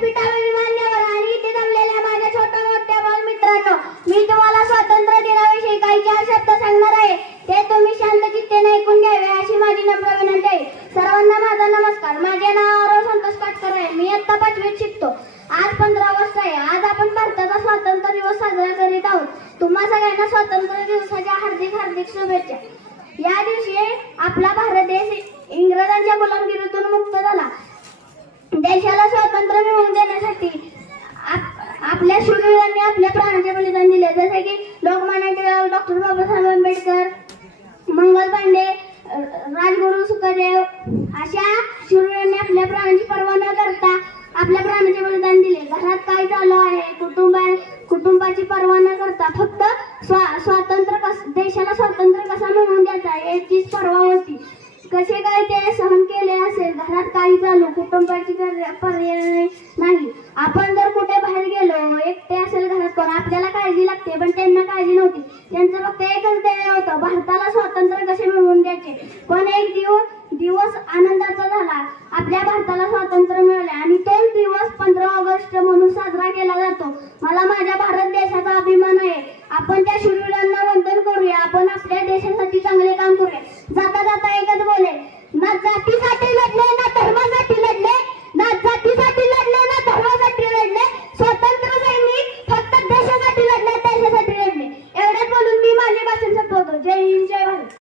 व्यासपीठावरील मान्यवर आणि इथे जमलेल्या माझ्या छोट्या मोठ्या बालमित्रांनो, मी तुम्हाला स्वातंत्र्य दिनाविषयी काही 4 शब्द सांगणार आहे. ते तुम्ही शांत चित्तेने ऐकून घ्यावे अशी माझी नम्र विनंती आहे. सर्वांना माझा नमस्कार. माझे नाव आरव संतोष काटकर आहे. मी इयत्ता 5वीत शिकतो. आज 15 ऑगस्ट आहे. आज आपण भारताचा स्वातंत्र्य दिवस साजरा करीत आहोत. तुम्हा सगळ्यांना स्वातंत्र्य दिवसाच्या हार्दिक हार्दिक शुभेच्छा. या दिवशी आपला भारत देश इंग्रजांच्या गुलामगिरीतून मुक्त झाला. देशाला स्वातंत्र्य मिळवून देण्यासाठी आपल्या शूरवीरांनी आपल्या प्राणाचे बलिदान दिले. जसे की लोकमान्य टिळक, डॉक्टर बाबासाहेब आंबेडकर, मंगल पांडे, राजगुरू सुखदेव अशा शूरवीरांनी आपल्या प्राणाची पर्वा न करता आपल्या प्राणाचे बलिदान दिले. घरात काय चालू आहे, कुटुंबाची पर्वा न करता फक्त देशाला स्वातंत्र्य कसा मिळवून द्यायचा याचीच पर्वा होती. कसे काय ते सहन केले असेल. घरात काही चालू, कुटुंबाची पर्याय नाही. आपण जर कुठे बाहेर गेलो, एकटे असेल घरात कोण, आपल्याला काळजी लागते, पण त्यांना काळजी नव्हती. त्यांचं फक्त एकच ध्येय होतं, भारताला स्वातंत्र्य कसे मिळवून द्यायचे. पण एक दिवस आनंदाचा झाला. आपल्या भारताला स्वातंत्र्य मिळाले आणि तोच दिवस 15 ऑगस्ट म्हणून साजरा केला जातो. मला माझ्या भारत देशाचा अभिमान आहे. आपण त्या शूरवीरांना वंदन करूया. आपण आपल्या देशासाठी चांगले काम करूया. जाता जाता एकच बोले, ना जातीसाठी